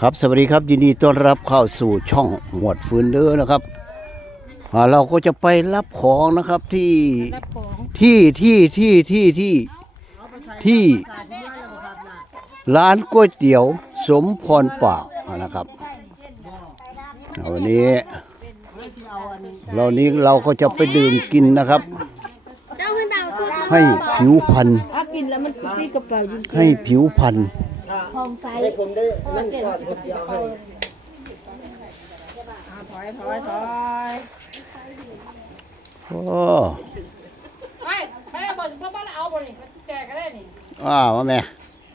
ครับสวัสดีครับยินดีต้อนรับเข้าสู่ช่องหมวดฟืนเด้อนะครับอ่าเราก็จะไปรับของนะครับที่รับของที่ที่ที่ที่ที่ที่ร้านก๋วยเตี๋ยว สมพรปากนะครับอ่าวันนี้เรานี้เราก็จะไปดื่มกินนะครับ เจ้าขึ้นดาวสุดให้ผิวพรรณถ้ากินแล้วมันปีกระเป๋าจริงให้ผิวพรรณ ทองไซให้ผมได้นั่นเจ็ดก่อนผมจะเอาให้ถอยถอยถอยโอ้ไม่ไม่เอาบอลเพื่อนบ้านเอาบอลนี่แจกกันได้นี่อ้าวมาแม่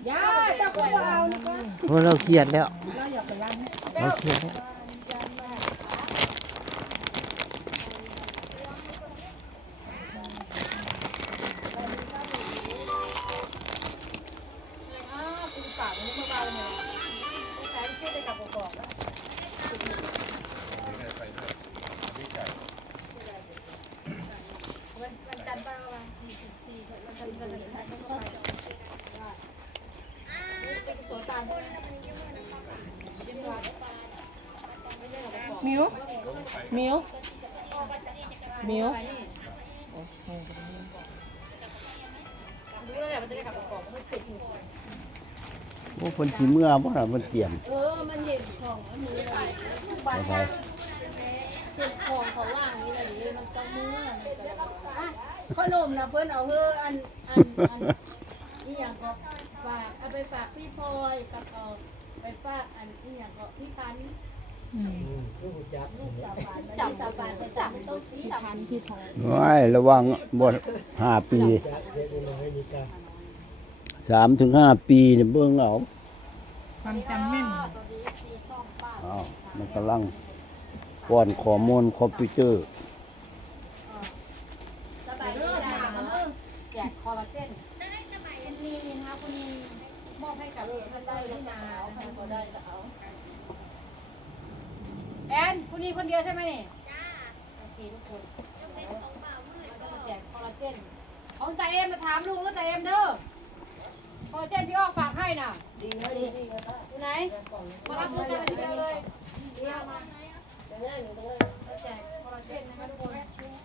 ย่าเจ้าก็เอานี่ก็เพราะเราเครียดแล้วเราเครียดแล้ว กไม่ติดหูโอ้คนขี่เมื่อบ่ล่ะมันเตรียมเออมันเห็นของมันมืออะไรไปไปเห็นของเขาว่างนี่แหละดิมันต้องมือขนมนะเพื่อนเอาเฮออันอันอันนี่อย่างก็ ฝากเอาไปฝากพี่พลอยกับเอาไปฝากอันนี่อย่างก็พี่พันธุ์ลูกจับลูกสาวฝานมันสาวฝานไปสั่งโต๊ะที่พันพี่ทองว้ายระวังบ่ห้าปีจับเด็กน้อยนี่ก็สามถึงห้าปีเนี่ยเบิ่งเอาความจำแม่นอ้าวมันกำลังป้อนข้อมูลคอมพิวเตอร์ สบายดีจ้า แจกคอลลาเจนคุณนีนะคะคุณนีมอบ ให้กับท่านได้ที่นาเอาใครก็ได้ก็เอาแอนคุณนี่คนเดียวใช่ไหมนี่จ้าโอเคทุกคนแล้วก็แจกคอลลาเจนของจ่าเอ็มมาถามลุงแล้วจ่าเอ็มเด้อคอลลาเจนพี่อ้อฝากให้น่ะดีนะดีดีอยู่ไหนมารับรถได้ทีเดียวเลยเดียวมาจะง่ายหนูต้องแล้วแจกคอลลาเจนนะคะทุกคน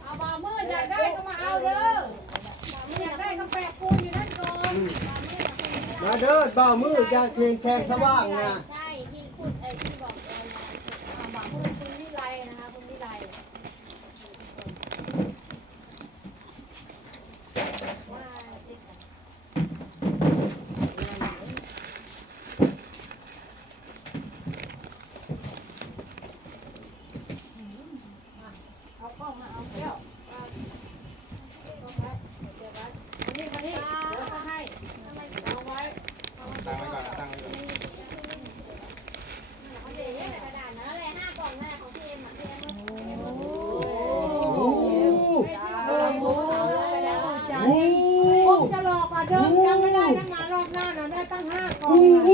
เอามาเมื่อยากได้ก็มาเอาเด้ออยากได้ก็แปะปูนอยู่นั่นก่อน มาเด้อบ่าวมือยากเพียงแทงสว่างนะ ใช่ที่พูดไอ้ที่บอกเออ คุณคุณวิไลนะคะคุณวิไล เอากล้องมาเอาแก้วเอาเอาไว้เดี๋ยวไว้นี่มานี่เดี๋ยวเขาให้เอาไว้เอาไว้ตั้งไว้ก่อนตั้งไว้ก่อนเอาเดี๋ยวกระดาษนะ อะไรห้ากล่องแม่ของพี่เอ็มอะพี่เอ็ม โอ้ โอ้ผมจะหลอกอะเดิมจำไม่ได้ตั้งมารอบหน้าน่ะได้ตั้งห้ากล่อง โห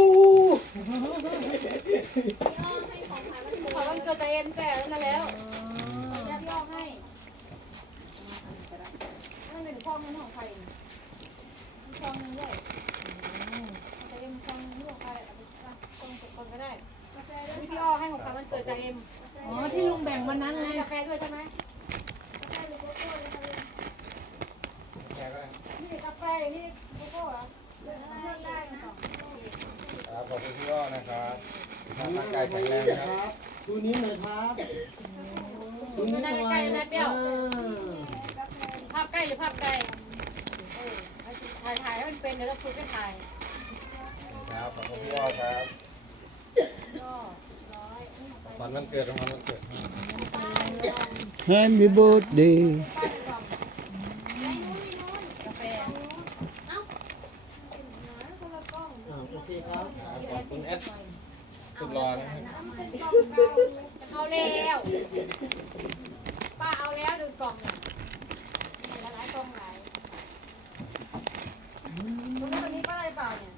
ขอวันเกิดแต่เอ็มแต่แล้วแล้วจะพี่อกให้ไม่เป็นช่องนึงของใครช่องนึงด้วยแต่เอ็มช่องนึงของใครอาไปช่องคนก็ได้นี่พี่อ้อให้ของขวัญวันเกิดจ่าเอ็มอ๋อที่ลุงแบ่งวันนั้นไงมีกาแฟด้วยใช่ไหมนี่กาแฟนี่โกโก้เหรอครับขอบคุณพี่อ้อนะครับ ร่างกายแข็งแรงนะคครับรับชูนิ้วหน่อยครับชูดูนิ้วหหน้าน่อยใกล้ๆนะเปรี้ยวเออภาพใกล้หรือภาพไกลเออถ่ายถ่ายให้มันเป็นเดี๋ยวเราฝึกให้ถ่ายครับขอบคุณพี่อ้อครับก็ร้อยวันวันเกิดของวันวันเกิดแฮปปี้เบิร์ดเดย์ กาแฟ อ่าโอเคครับ ขอบคุณแอด สุดรอนะครับเอาแล้วป้าเอาแล้วดูกล่องเนี่ยหลายกล่องหลายตรงนี้ตรงนี้ป้าได้เปล่าเนี่ย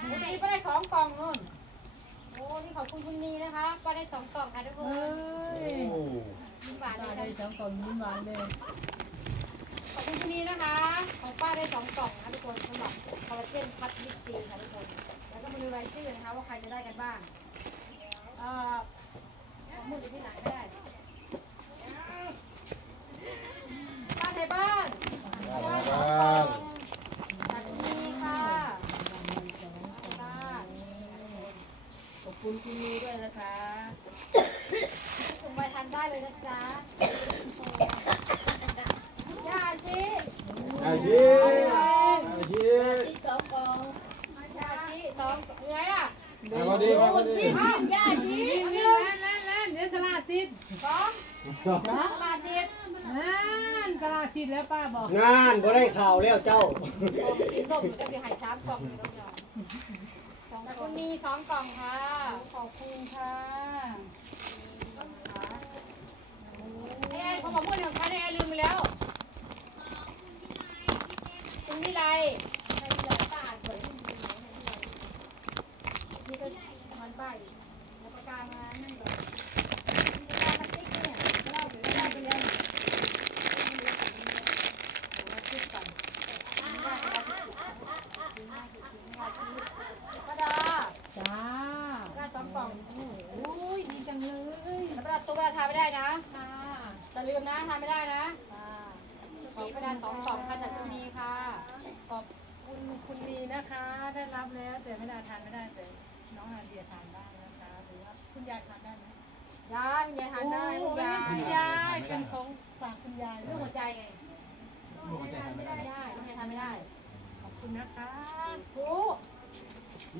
ตรงนี้ป้าได้สองกล่องนู่นโอ้นี่ขอบคุณคุณนีนะคะป้าได้สองกล่องค่ะทุกคเอ้นยโอ้ยิ้มหวานเลยได้จ้ะทั้งกล่องยิ้มหวานเลยขอบคุณคุณนีนะคะ ของป้าได้สองกล่องนะทุกคนสำหรับคอลลาเจนพัดวิตซีค่ะทุกคนแล้ว ก็มาดูรายชื่อนะคะนะคะว่าใครจะได้กันบ้างเอ่อเอามือไปที่ไหนก็ได้บ้านไทยบ้านได้สองกล่องจากที่นี่ค่ะบ้านขอบคุณคุณมีด้วยนะคะถุงใบทานได้เลยนะจ๊ะย่าสิอาชีพอาชีพ ที่สองกอง ย่าสิสองยังไงอะ มาพอดีมาพอดีอ้าวย่าสิเล่นเล่นเล่นเดี๋ยวสลาสิทธิ์สองสลาสินั่นสลาสิทธิ์แล้วป้าบอกงานบ่ได้ข่าวแล้วเจ้ากินนมอยู่จะหายสามกล่องแล้วจ้ะสองคนมีสองกล่องค่ะขอบคุณค่ะไอ้ไอ้ของผมเมื่อหนึ่งค่ะไอ้ไอ้ลืมไปแล้วคุณวิไลใครวิไลป้าอ่านเผยนี่ก็มันใบแล้วประกาศมานั่นก่อนประกาศมาติ๊กเนี่ยเล่าถึงเล่าไปเรียนมาติ๊กก่อน ป้าดา จ้า ป้าสองกล่อง อุ้ยดีจังเลย แล้วป้าดาตัวป้าดาทานไม่ได้นะอย่า ลืมนะทานไม่ได้นะของป้าดาสองกล่องค่ะจากที่นี่ค่ะ ขอบคุณคุณนีนะคะ ได้รับแล้วแต่ไม่ได้ทานไม่ได้แต่น้องนาเดียทานได้นะคะหรือว่าคุณยายทานได้ไหมยายคุณยายทานได้คุณยายคุณยายเป็นของฝากคุณยายเรื่องหัวใจไงลูกหัวใจทานไม่ได้คุณยายทานไม่ได้ ขอบคุณนะคะปู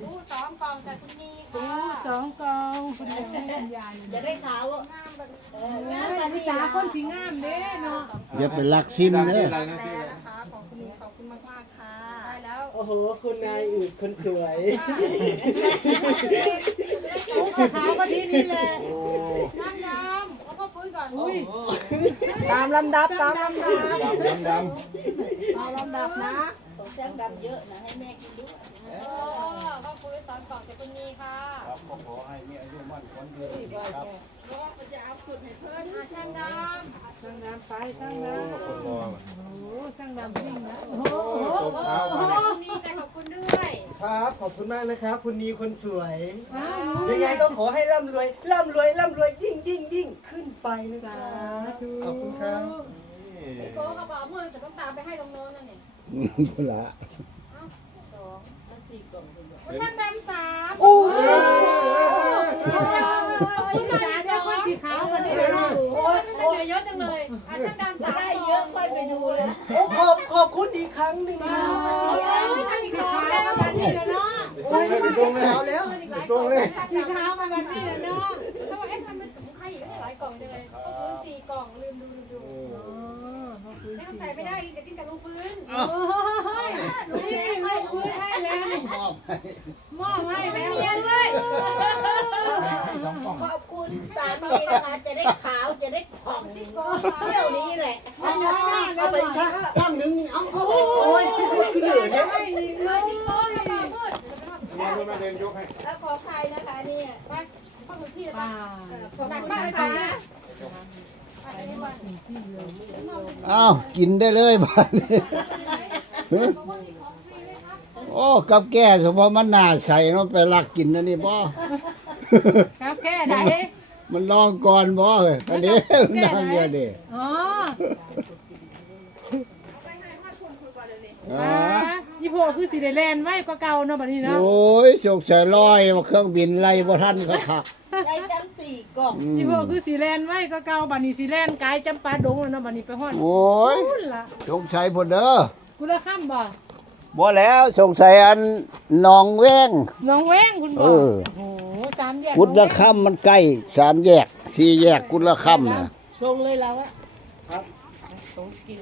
ปูสองกล่องจากที่นี่ปูค่ะสองกอง คุณยายให้คุณยายจะได้ขาวอะงามแบบเออเอ้ยพี่จ๋าคนสีงามเด้เนาะอย่าไปลักซิมชื่อเด้ออะไรนะชื่ออะไรนะคะขอบคุณมีขอบคุณมากมากๆค่ะได้แล้วโอ้โห คุณนายอีกคนสวยปูกับขาวก็ทีนี้เลยน้ำดำแล้วก็ฟื้นก่อนอุ้ยตามลำดับตามลำดับดำดำดตามลำดับนะของแซงดำเยอะนะให้แม่กินด้วย เออก็ฟื้นสองกล่องจากที่นี่ค่ะครับก็ขอให้มีอายุมั่นขวัญยืนครับเพราะว่ามันจะเอาสุดให้เพิ่นอาช่างดช่างน้ำไปช่างำน้ำโอ้โหโอ้โหช่างน้ำจริงนะโอ้โหตบเท้าำมาขอบคุณนี่ใจขอบคุณด้วย ครับขอบคุณมากนะครับคุณนีคนสวยอ้าวยังไงก็ขอให้ร่ำรวยร่ำรวยร่ำรวยยิ่งยิ่งยิ่งขึ้นไปนะคสารับธุขอบคุณครับไอ้โก้กระเป๋าเมื่อจะต้องตามไปให้ตรงโน้นนั่นนี่พุ่นละสองแล้ว สี่กล่องคุณบอกว่าช่างดำสามโอ้ช่างดำคุณจ๋าเจ้าคนสีขาวคนนี้เลยเนาะโอ้ยทำไมเหลือเยอะจังเลยอะช่างดำสามได้เยอะค่อยไปดูเลยโอ้ขอบขอบคุณอีกครั้งหนึ่งครับทำอีกสองแล้วแบบนี้เลยเนาะโอ้ยไปส่งแล้วแล้วไปส่งเลยสีขาวมาแบบนี้เลยเนาะถ้าว่าเอ๊ะทำไมถุงใครอีกหลายกล่องจังเลยก็ฟื้นสี่กล่องลืมดูลืมดูไม่ต้องใส่ไม่ได้กินแต่กินกับลูกฟื้นโอ้ยนี่ไม่คุยให้แล้วนี่มอบให้มอบให้ไม่แล้วเมียด้วยสองกล่องขอบคุณสามีนะคะจะได้ขาวจะได้ผ่องเที่ยวนี้แหละเอาเอาไปซะตั้งหนึ่งนี่เอาโอ้ยพี่พูดขึ้นเหลือเนี่ยให้นี่เลเลยยที่โต๊ะกระเป๋ามืดมาเพื่อนมาเดินยกให้แล้วขอใครนะคะเนี่ยไปเข้าพื้นที่ป่าขอบคุณมากค่ะไป อันนี้วันอ้าวกินได้เลยบ้านนี้โอ้กับแก่สมพอมันน่าใส่เนาะไปลักกินอันนี้บ่ครับแค่ไหนมันลองก่อนบ่เฮ้ยอันนี้มันนั่งเดียวเด้อ๋ออ่ายี่พวกคือสีแลนไว้ก็เก่าเนาะบัดนี้เนาะโอ้ยสงสัยลอยว่าเครื่องบินไล่บ่ทันก็คัก ได้จังสี่กล่องอืมยี่พวกคือสีแลนไว้ก็เก่าบัดนี้สีแลนกายจำปาดงแล้วเนาะบัดนี้ไปฮอดโอ้ยพุ่นล่ะสงสัยพุ่นเด้อกุละค่ำบ่บ่แล้วสงสัยอันหนองแว้ง น้องแว้งคุณเอบ่อโอ้โหสามแยกกุดละค่ำมันใกล้สามแยกสี่แยกกุดละค่ำน่ะ ชงเลยแล้วอะโตกิน